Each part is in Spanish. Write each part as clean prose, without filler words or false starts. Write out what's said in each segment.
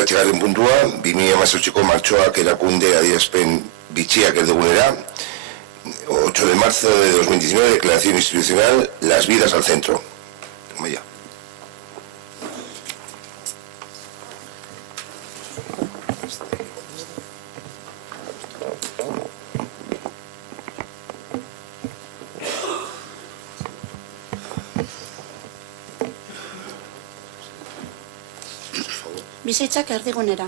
bederatzigarren puntua, 2018ko martxoak erakunde adierazpen bitxiak erdigunera, 8 de marzo de 2019, declaración institucional, las vidas al centro. Vaya. Bizitzak erdigunera.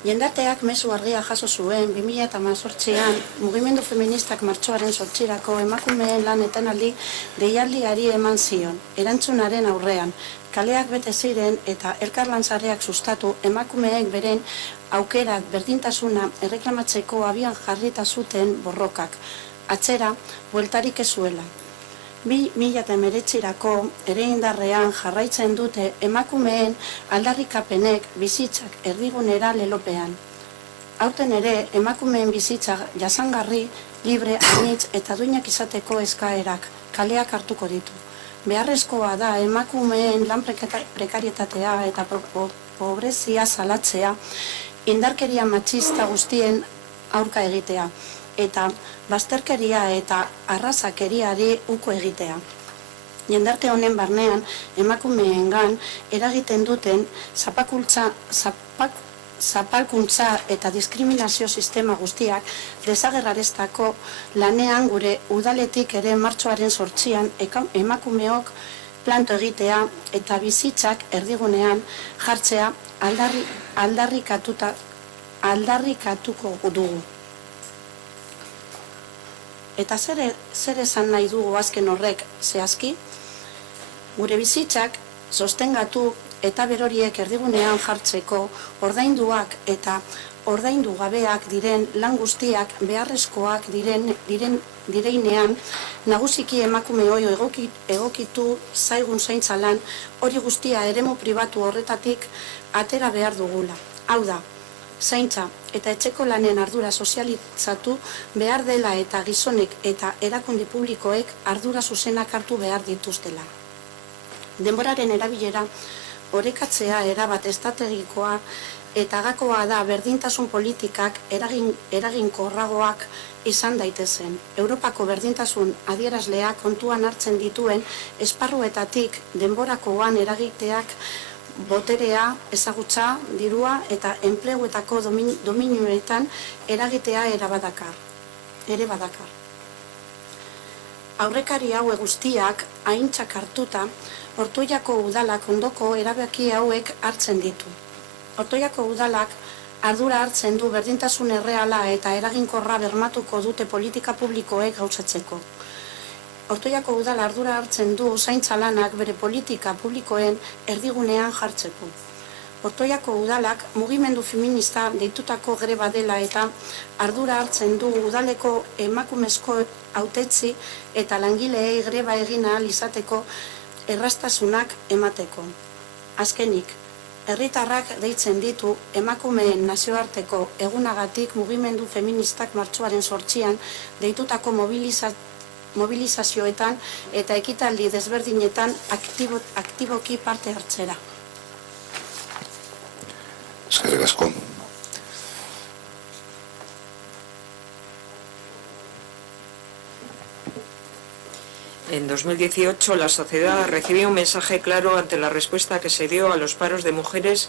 Jendarteak mezu argia jaso zuen 2018an mugimendu feministak martxoaren 8irako emakumeen lan etenaldi deialdiari eman zion, erantzunaren aurrean. Kaleak bete ziren eta elkarlansareak sustatu emakumeek beren aukerak berdintasuna erreklamatzeko abian jarrita zuten borrokak. Atzera, bueltarik ez zuela. 2019rako ere indarrean jarraitzen dute emakumeen aldarrikapenek bizitzak erdigunera lelopean. Aurten ere emakumeen bizitza jasangarri, libre, anitz eta duinak izateko eskaerak kaleak hartuko ditu. Beharrezkoa da emakumeen lan prekarietatea eta pobrezia salatzea, indarkeria matxista guztien aurka egitea, eta bazterkeria eta arrazakeriari uko egitea. Jendarte honen barnean emakumeengan eragiten duten zapalkuntza eta diskriminazio sistema guztiak desagerrareztako lanean gure udaletik ere martxoaren 8an emakumeok planto egitea eta bizitzak erdigunean jartzea aldarrikatuko dugu. Eta zer esan nahi dugu azken horrek zehazki? Gure bizitzak sostengatu eta beroriek erdigunean jartzeko ordainduak eta ordaindu gabeak diren lan guztiak beharrezkoak direinean nagusiki emakume hori egokitu zaigun zaintza lan hori guztia eremu pribatu horretatik atera behar dugula. Hau da, zaintza eta etxeko lanen ardura sozializatu behar dela eta gizonek eta erakundi publikoek ardura zuzenak hartu behar dituztela. Denboraren erabilera orekatzea erabat estrategikoa eta gakoa da berdintasun politikak eraginkorragoak izan daitezen. Europako berdintasun adierazlea kontuan hartzen dituen esparruetatik denborakoan eragiteak boterea, ezagutza, dirua eta enpleguetako dominioetan eragitea ere badakar. Aurrekari hauek guztiak aintzat hartuta, Ortuellako udalak ondoko erabaki hauek hartzen ditu. Ortuellako udalak ardura hartzen du berdintasun erreala eta eraginkorra bermatuko dute politika publikoek gauzatzeko. Ortuellako udala ardura hartzen du zaintza lanak bere politika publikoen erdigunean jartzeko. Ortuellako udalak mugimendu feminista deitutako greba dela eta ardura hartzen du udaleko emakumezko hautetsi eta langileei greba egin ahal izateko erraztasunak emateko. Azkenik, herritarrak deitzen ditu emakumeen nazioarteko egunagatik mugimendu feministak martxoaren 8an deitutako mobilizazioetan eta ekitaldi desberdinetan aktiboki parte hartzera. Eskerrik asko. En 2018, la sociedad recibió un mensaje claro ante la respuesta que se dio a los paros de mujeres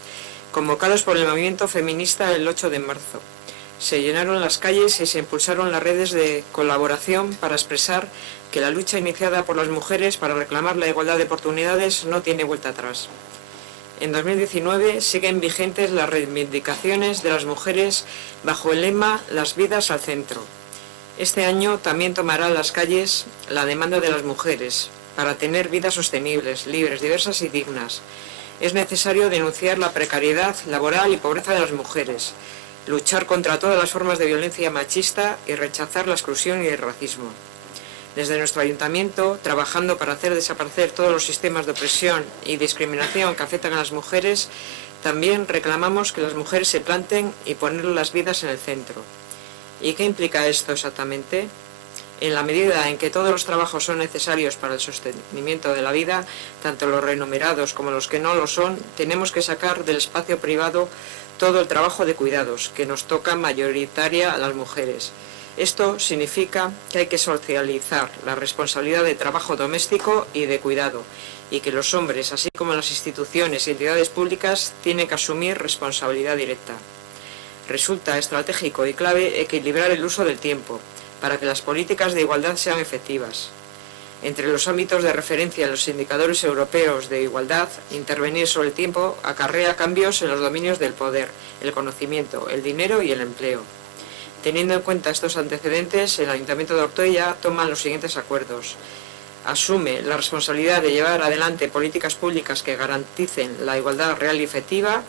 convocados por el movimiento feminista el 8 de marzo. Se llenaron las calles y se impulsaron las redes de colaboración para expresar que la lucha iniciada por las mujeres para reclamar la igualdad de oportunidades no tiene vuelta atrás. En 2019 siguen vigentes las reivindicaciones de las mujeres bajo el lema «Las vidas al centro». Este año también tomará las calles la demanda de las mujeres para tener vidas sostenibles, libres, diversas y dignas. Es necesario denunciar la precariedad laboral y pobreza de las mujeres, luchar contra todas las formas de violencia machista y rechazar la exclusión y el racismo. Desde nuestro ayuntamiento, trabajando para hacer desaparecer todos los sistemas de opresión y discriminación que afectan a las mujeres, también reclamamos que las mujeres se planten y poner las vidas en el centro. ¿Y qué implica esto exactamente? En la medida en que todos los trabajos son necesarios para el sostenimiento de la vida, tanto los remunerados como los que no lo son, tenemos que sacar del espacio privado todo el trabajo de cuidados, que nos toca mayoritaria a las mujeres. Esto significa que hay que socializar la responsabilidad de trabajo doméstico y de cuidado, y que los hombres, así como las instituciones y entidades públicas, tienen que asumir responsabilidad directa. Resulta estratégico y clave equilibrar el uso del tiempo, para que las políticas de igualdad sean efectivas. Entre los ámbitos de referencia en los indicadores europeos de igualdad, intervenir sobre el tiempo acarrea cambios en los dominios del poder, el conocimiento, el dinero y el empleo. Teniendo en cuenta estos antecedentes, el Ayuntamiento de Ortuella toma los siguientes acuerdos. Asume la responsabilidad de llevar adelante políticas públicas que garanticen la igualdad real y efectiva.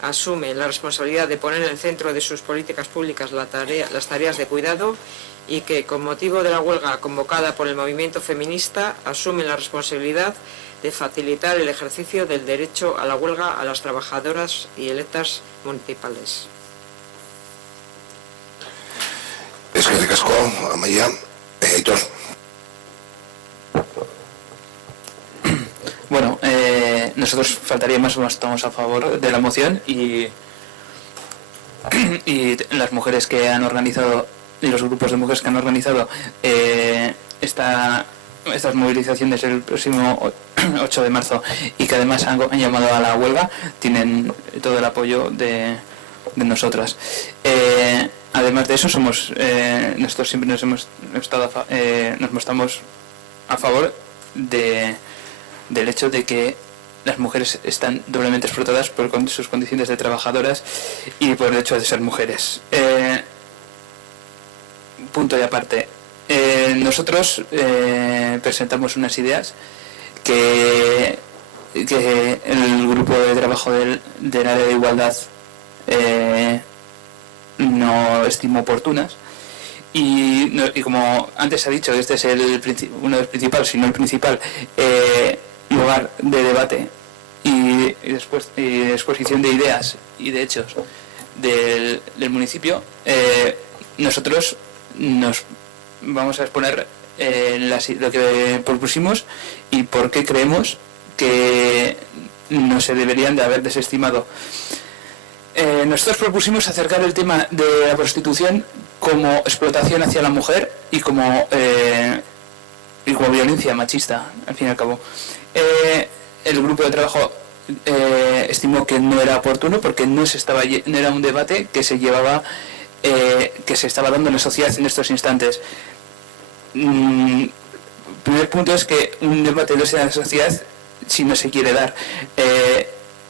Asume la responsabilidad de poner en el centro de sus políticas públicas las tareas de cuidado, y que, con motivo de la huelga convocada por el movimiento feminista, asumen la responsabilidad de facilitar el ejercicio del derecho a la huelga a las trabajadoras y electas municipales. Eskerrik asko, Amaia. Aitor. Bueno, nosotros faltaría más o menos estamos a favor de la moción y las mujeres que han organizado y los grupos de mujeres que han organizado estas movilizaciones el próximo 8 de marzo y que además han llamado a la huelga, tienen todo el apoyo de nosotras. Además de eso, nosotros siempre nos mostramos a favor del hecho de que las mujeres están doblemente explotadas por sus condiciones de trabajadoras y por el hecho de ser mujeres. Punto y aparte. Nosotros presentamos unas ideas que el grupo de trabajo del área de igualdad no estimó oportunas y como antes se ha dicho, este es uno de los principales, si no el principal lugar de debate y exposición de ideas y de hechos del municipio. Nosotros nos vamos a exponer lo que propusimos y por qué creemos que no se deberían de haber desestimado. Nosotros propusimos acercar el tema de la prostitución como explotación hacia la mujer y como violencia machista, al fin y al cabo. El grupo de trabajo estimó que no era oportuno porque no era un debate que se llevaba que se estaba dando en la sociedad en estos instantes. Primer punto es que un debate no se da en la sociedad si no se quiere dar.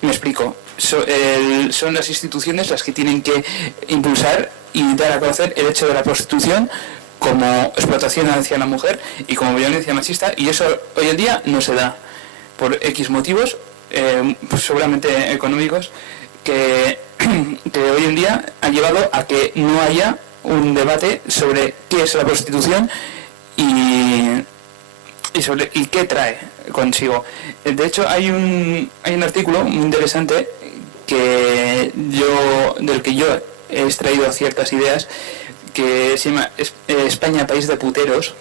Me explico. Son las instituciones las que tienen que impulsar y dar a conocer el hecho de la prostitución como explotación hacia la mujer y como violencia machista, y eso hoy en día no se da por X motivos, pues seguramente económicos, que hoy en día ha llevado a que no haya un debate sobre qué es la prostitución y qué trae consigo. De hecho, hay un artículo muy interesante del que yo he extraído ciertas ideas, que se llama España, país de puteros,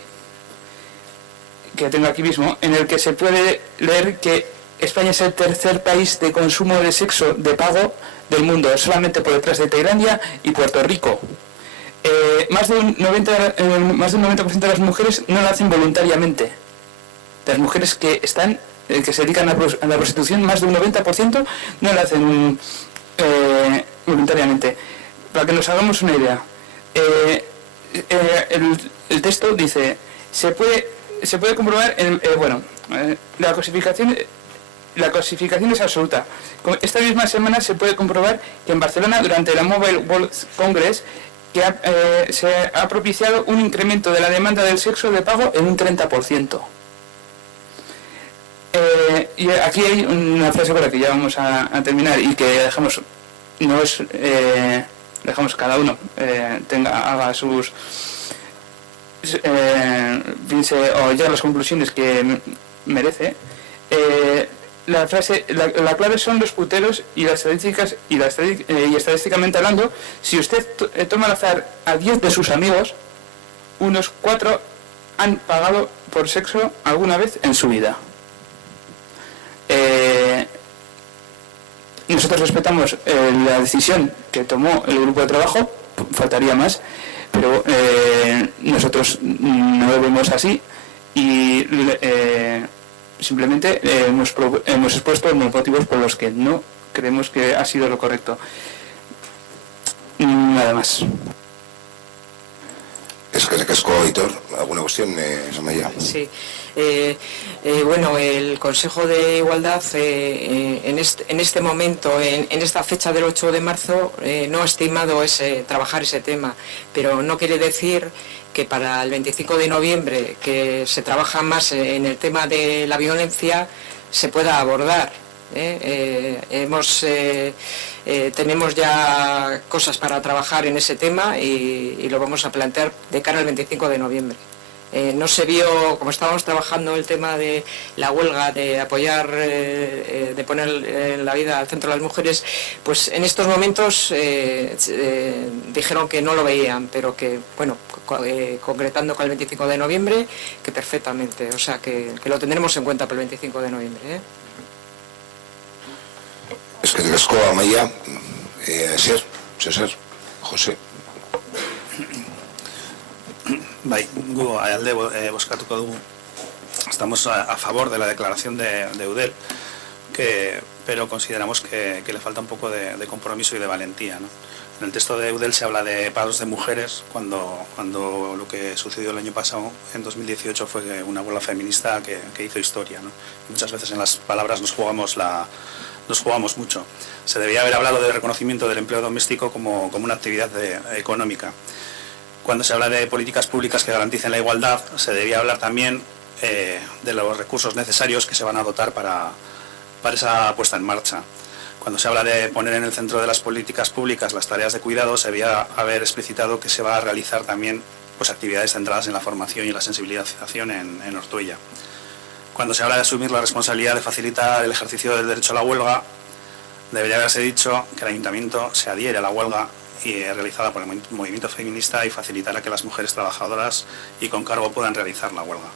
que tengo aquí mismo, en el que se puede leer que España es el tercer país de consumo de sexo de pago del mundo, solamente por detrás de Tailandia y Puerto Rico. Más de un 90% de las mujeres no lo hacen voluntariamente. Las mujeres que se dedican a la prostitución, más de un 90% no lo hacen voluntariamente. Para que nos hagamos una idea, el texto dice: se puede comprobar la clasificación es absoluta. Esta misma semana se puede comprobar que en Barcelona, durante la Mobile World Congress, se ha propiciado un incremento de la demanda del sexo de pago en un 30%. Y aquí hay una frase con la que ya vamos a terminar y que dejamos cada uno haga sus piense o llegue a las conclusiones que merece. La clave son los puteros y las estadísticas y estadísticamente hablando, si usted toma al azar a 10 de sus amigos, unos 4 han pagado por sexo alguna vez en su vida. Nosotros respetamos la decisión que tomó el grupo de trabajo, faltaría más, pero nosotros no lo vemos así y simplemente hemos expuesto los motivos por los que no creemos que ha sido lo correcto. Nada más. Es que casco, Aitor, ¿alguna cuestión, Samaya? Sí. Bueno, el Consejo de Igualdad en este momento, en esta fecha del 8 de marzo, no ha estimado trabajar ese tema, pero no quiere decir que para el 25 de noviembre, que se trabaja más en el tema de la violencia, se pueda abordar. Tenemos ya cosas para trabajar en ese tema y lo vamos a plantear de cara al 25 de noviembre. No se vio, como estábamos trabajando el tema de la huelga, de apoyar, de poner la vida al centro de las mujeres, pues en estos momentos dijeron que no lo veían, pero que, bueno, concretando con el 25 de noviembre, que perfectamente, o sea, que lo tendremos en cuenta para el 25 de noviembre. Es que casco, Amaya, César, José. Bai, gu alde bozkatuko dugu. Estamos a favor de la declaración de Eudel, pero consideramos que le falta un poco de compromiso y de valentía, ¿no? En el texto de Eudel se habla de paros de mujeres, cuando lo que sucedió el año pasado, en 2018, fue una huelga feminista que hizo historia, ¿no? Y muchas veces en las palabras nos jugamos mucho. Se debía haber hablado del reconocimiento del empleo doméstico como una actividad económica. Cuando se habla de políticas públicas que garanticen la igualdad, se debía hablar también de los recursos necesarios que se van a dotar para esa puesta en marcha. Cuando se habla de poner en el centro de las políticas públicas las tareas de cuidado, se debía haber explicitado que se va a realizar también pues, actividades centradas en la formación y la sensibilización en Ortuella. Cuando se habla de asumir la responsabilidad de facilitar el ejercicio del derecho a la huelga, debería haberse dicho que el Ayuntamiento se adhiere a la huelga realizada por el movimiento feminista y facilitará que las mujeres trabajadoras y con cargo puedan realizar la huelga.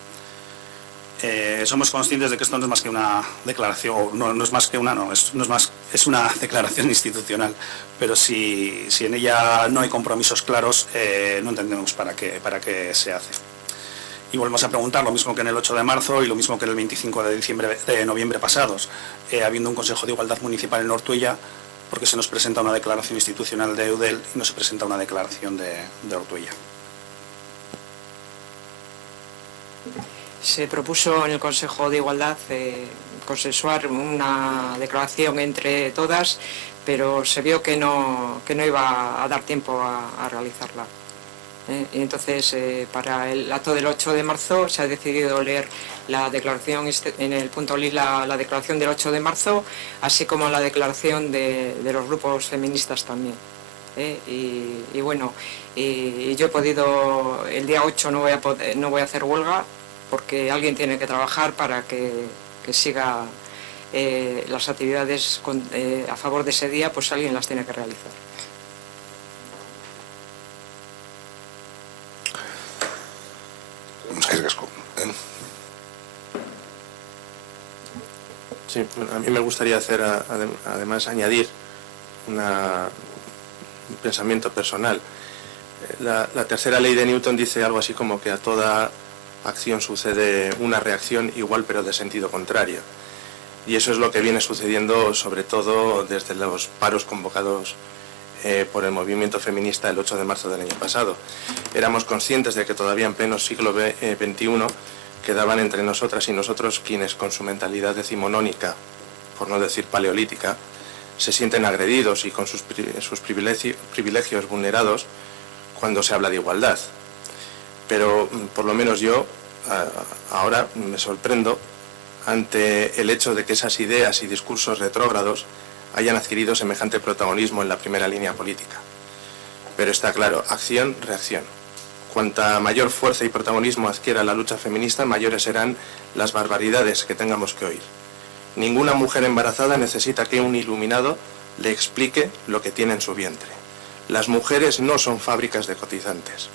Somos conscientes de que esto no es más que una declaración, es una declaración institucional, pero si en ella no hay compromisos claros, no entendemos para qué se hace. Y volvemos a preguntar lo mismo que en el 8 de marzo y lo mismo que en el 25 de noviembre pasados, habiendo un Consejo de Igualdad Municipal en Ortuella, porque se nos presenta una declaración institucional de Eudel y no se presenta una declaración de Ortuella. Se propuso en el Consejo de Igualdad consensuar una declaración entre todas, pero se vio que no iba a dar tiempo a realizarla. Y entonces, para el acto del 8 de marzo se ha decidido leer la declaración, en el punto lila, la declaración del 8 de marzo, así como la declaración de los grupos feministas también. Y bueno, y yo he podido, el día 8 no voy a hacer huelga, porque alguien tiene que trabajar para que siga las actividades a favor de ese día, pues alguien las tiene que realizar. Sí, a mí me gustaría además añadir un pensamiento personal. La tercera ley de Newton dice algo así como que a toda acción sucede una reacción igual pero de sentido contrario. Y eso es lo que viene sucediendo sobre todo desde los paros convocados por el movimiento feminista el 8 de marzo del año pasado. Éramos conscientes de que todavía en pleno siglo XXI quedaban entre nosotras y nosotros quienes con su mentalidad decimonónica, por no decir paleolítica, se sienten agredidos y con sus privilegios vulnerados cuando se habla de igualdad. Pero por lo menos yo ahora me sorprendo ante el hecho de que esas ideas y discursos retrógrados hayan adquirido semejante protagonismo en la primera línea política. Pero está claro, acción, reacción. Cuanta mayor fuerza y protagonismo adquiera la lucha feminista, mayores serán las barbaridades que tengamos que oír. Ninguna mujer embarazada necesita que un iluminado le explique lo que tiene en su vientre. Las mujeres no son fábricas de cotizantes.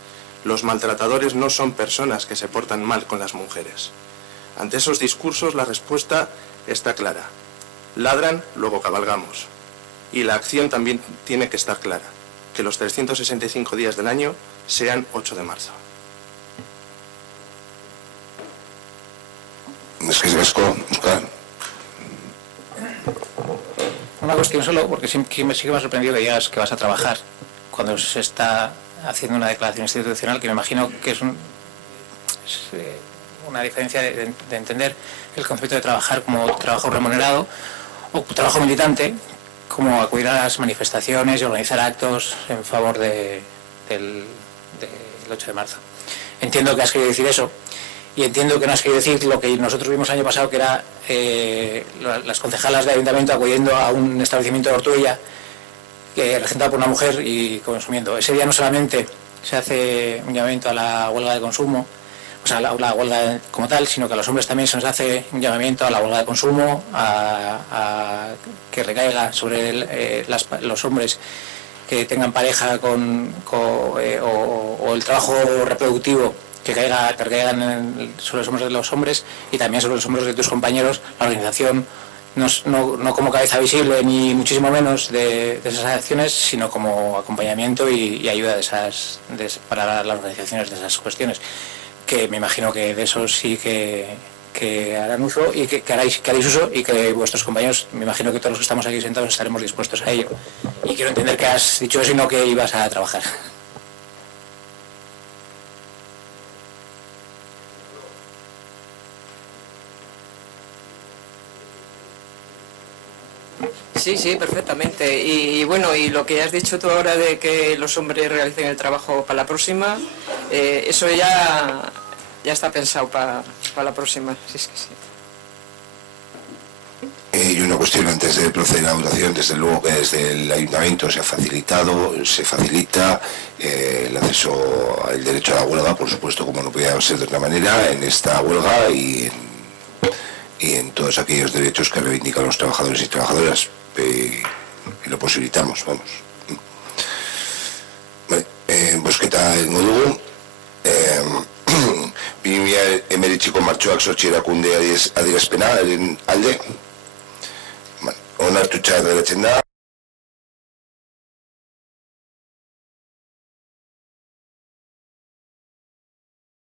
Los maltratadores no son personas que se portan mal con las mujeres. Ante esos discursos la respuesta está clara. Ladran, luego cabalgamos. Y la acción también tiene que estar clara. Que los 365 días del año sean 8 de marzo. Es que es vasco, Oscar. Una cuestión solo, porque sí que me ha sorprendido que digas que vas a trabajar cuando se está haciendo una declaración institucional, que me imagino que es una diferencia de entender el concepto de trabajar como trabajo remunerado o trabajo militante, como acudir a las manifestaciones y organizar actos en favor del 8 de marzo. Entiendo que has querido decir eso, y entiendo que no has querido decir lo que nosotros vimos el año pasado, que era las concejalas de ayuntamiento acudiendo a un establecimiento de Ortuella regentado por una mujer y consumiendo. Ese día no solamente se hace un llamamiento a la huelga de consumo, o sea, la huelga como tal, sino que a los hombres también se nos hace un llamamiento a la huelga de consumo, a que recaiga sobre los hombres que tengan pareja o el trabajo reproductivo que caigan sobre los hombros de los hombres y también sobre los hombros de tus compañeros. La organización no como cabeza visible ni muchísimo menos de esas acciones, sino como acompañamiento y ayuda para las organizaciones de esas cuestiones, que me imagino que de eso sí que harán uso y que haréis uso, y que vuestros compañeros, me imagino que todos los que estamos aquí sentados estaremos dispuestos a ello. Y quiero entender que has dicho eso y no que ibas a trabajar. Sí, perfectamente. Y bueno, y lo que has dicho tú ahora de que los hombres realicen el trabajo para la próxima, eso ya está pensado para la próxima. Sí, es que sí. Y una cuestión antes de proceder a la votación, desde luego que desde el ayuntamiento se facilita el acceso al derecho a la huelga, por supuesto, como no podía ser de otra manera, en esta huelga y en todos aquellos derechos que reivindican los trabajadores y trabajadoras, y lo posibilitamos, vamos. Bozketa egingo dugu. Bimia emeretziko martxoak sortzi erakunde adierazpena alde. Onartuta geratzen da.